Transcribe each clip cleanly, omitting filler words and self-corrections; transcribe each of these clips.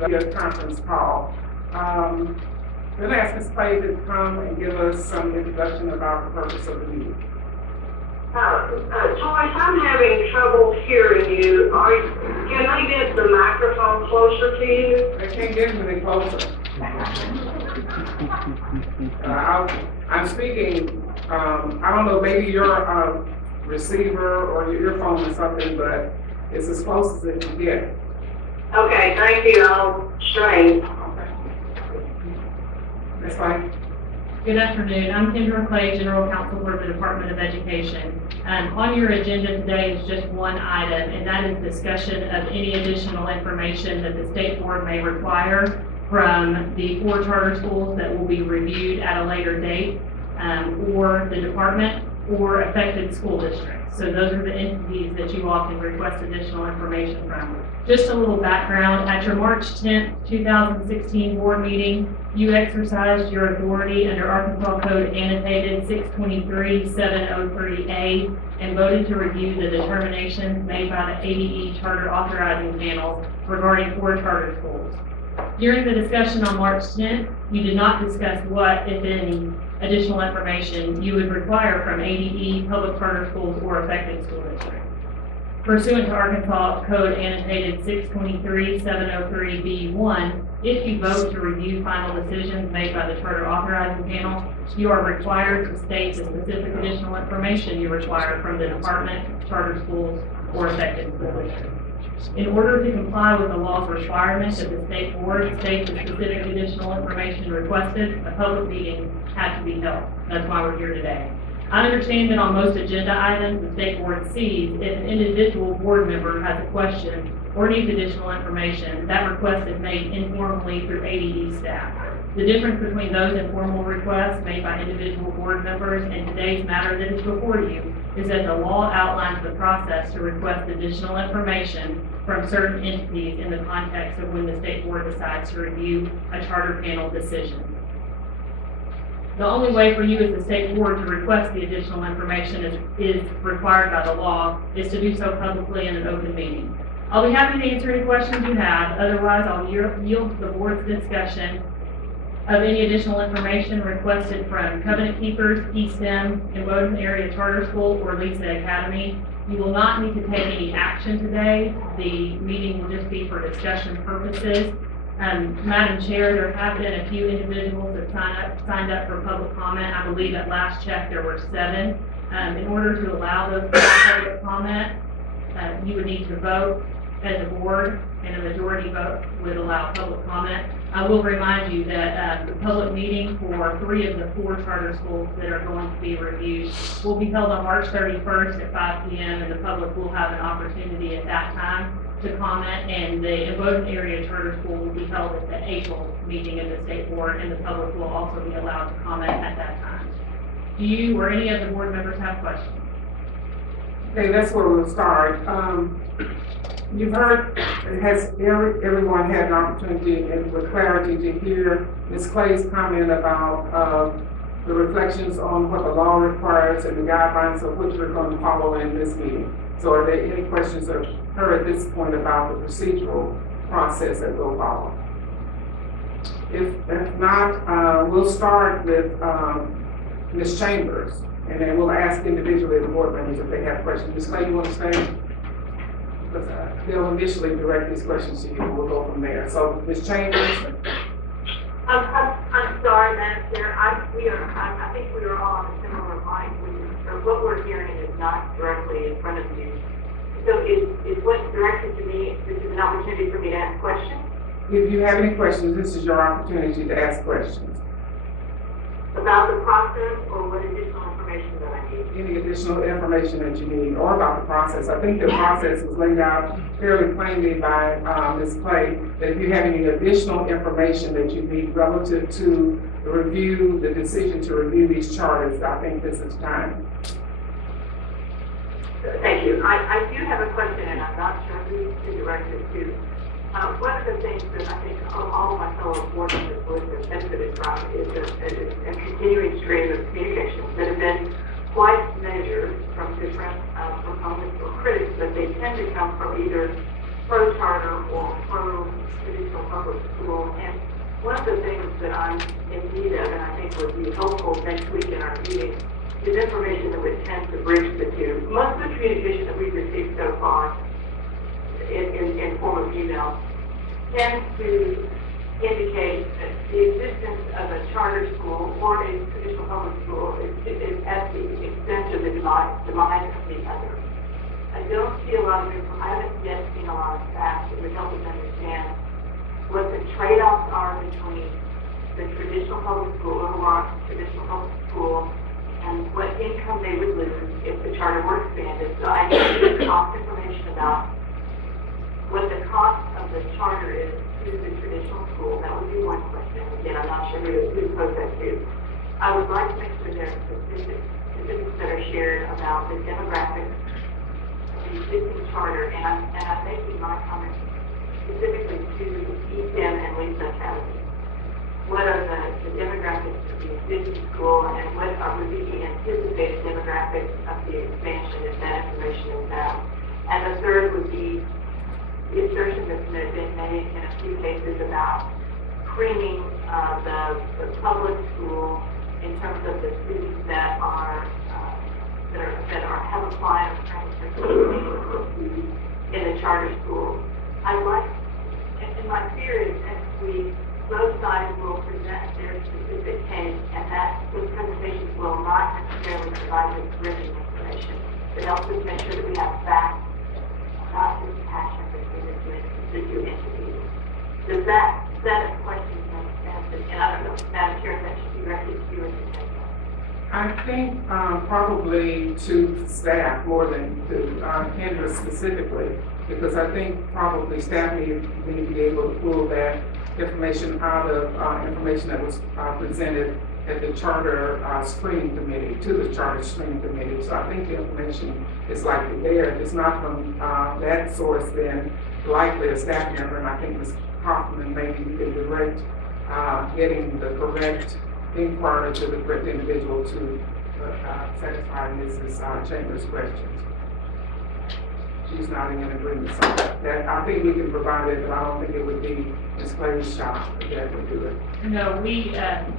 a conference call. We'll ask Ms. Clay to come and give us some introduction about the purpose of the meeting. Joyce, I'm having trouble hearing you. Can I get the microphone closer to you? I can't get any closer. I'm speaking, I don't know, maybe your receiver or your phone or something, but it's as close as it can get. Okay, thank you. I'll strain. Okay. Ms. Clay? Good afternoon. I'm Kendra Clay, General Counsel for the Department of Education. On your agenda today is just one item, and that is discussion of any additional information that the State Board may require from the 4 charter schools that will be reviewed at a later date, or the department or affected school districts. So those are the entities that you all can request additional information from. Just a little background, at your March 10th, 2016 board meeting, you exercised your authority under Arkansas Code annotated 623-703A and voted to review the determinations made by the ADE Charter Authorizing Panel regarding 4 charter schools. During the discussion on March 10th, you did not discuss what, if any, additional information you would require from ADE, public charter schools, or affected school districts. Pursuant to Arkansas Code annotated 623-703B1, if you vote to review final decisions made by the Charter Authorizing Panel, you are required to state the specific additional information you require from the department, charter schools, or affected school districts. In order to comply with the law's requirement that the State Board state the specific additional information requested, a public meeting had to be held. That's why we're here today. I understand that on most agenda items, the State Board sees if an individual board member has a question or needs additional information, that request is made informally through ADE staff. The difference between those informal requests made by individual board members and today's matter that is before you is that the law outlines the process to request additional information from certain entities in the context of when the State Board decides to review a charter panel decision. The only way for you as the State Board to request the additional information is required by the law is to do so publicly in an open meeting. I'll be happy to answer any questions you have. Otherwise, I'll yield to the board's discussion of any additional information requested from Covenant Keepers, Estem, Woden Area Charter School, or Lisa Academy. You will not need to take any action today. The meeting will just be for discussion purposes. Madam Chair, there have been a few individuals that signed up for public comment. I believe at last check there were 7. In order to allow those public comment, you would need to vote as a board, and a majority vote would allow public comment. I will remind you that the public meeting for 3 of the 4 charter schools that are going to be reviewed will be held on March 31st at 5 p.m. and the public will have an opportunity at that time to comment, and the Woden Area Charter School will be held at the April meeting of the State Board, and the public will also be allowed to comment at that time. Do you or any of the board members have questions? Okay, that's where we'll start. You've heard, has everyone had an opportunity and with clarity to hear Ms. Clay's comment about the reflections on what the law requires and the guidelines of which we're going to follow in this meeting. So are there any questions of her at this point about the procedural process that we'll follow? If not, we'll start with Ms. Chambers, and then we'll ask individually the board members if they have questions. Ms. Clay, you want to say? They'll initially direct these questions to you, and we'll go from there. So, Ms. Chambers? I'm sorry, Madam Chair. I think we are all on a similar line. What we're hearing is not directly in front of you. So is what's directed to me, this is an opportunity for me to ask questions? If you have any questions, this is your opportunity to ask questions. About the process or what additional information that I need? Any additional information that you need, or about the process. I think the process was laid out fairly plainly by Ms. Clay, that if you have any additional information that you need relative to the review, the decision to review these charters, I think this is time. Thank you. I do have a question, and I'm not sure who to direct it to. One of the things that I think all of my fellow board members would have benefited from is a continuing stream of communications that have been quite measured from different proponents or critics, but they tend to come from either pro-charter or pro-traditional public school. And one of the things that I'm in need of, and I think would be helpful next week in our meeting, is information that would tend to bridge the two. Most of the communication that we've received so far in form of email tends to indicate that the existence of a charter school or a traditional public school is at the extent of the demise of the other. I don't see a lot of information. I haven't yet seen a lot of facts that would help us understand what the trade-offs are between the traditional public school or traditional public school and what income they would lose if the charter were expanded. So I need cost information about what the cost of the charter is to the traditional school. That would be one question. Again, I'm not sure who to pose that to. I would like to make sure there are statistics that are shared about the demographics of the existing charter, and I'm making my comments specifically to Estem and Lisa Academy. What are the demographics of the existing school, and what would be the anticipated demographics of the expansion if that information is found? And the third would be the assertion that's been made in a few cases about creaming the public school in terms of the students that have applied or currently in the charter school. I'd like, and my fear is next week, both sides will present their specific case, and that those presentations will not necessarily provide with written information. It helps us make sure that we have facts, not just passion between the two entities. Does that set of questions make sense? And I don't know, Madam Chair, that should be directed to you as a secretary. I think probably to staff more than to Kendra specifically, because I think probably staff may be able to pull that information out of information that was presented at the charter screening committee, to the charter screening committee. So I think the information is likely there. If it's not from that source, then likely a staff member, and I think Ms. Hoffman, maybe you can direct getting the correct inquiry to the correct individual to satisfy Mrs. Chambers' questions. She's nodding in agreement. So that I think we can provide it, but I don't think it would be Ms. Clay's shop that would do it. No, we,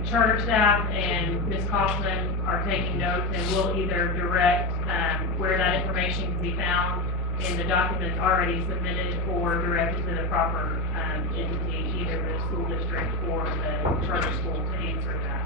charter staff and Ms. Kaufman are taking notes, and we'll either direct where that information can be found in the documents already submitted, or directed to the proper entity, either the school district or the charter school, to answer that.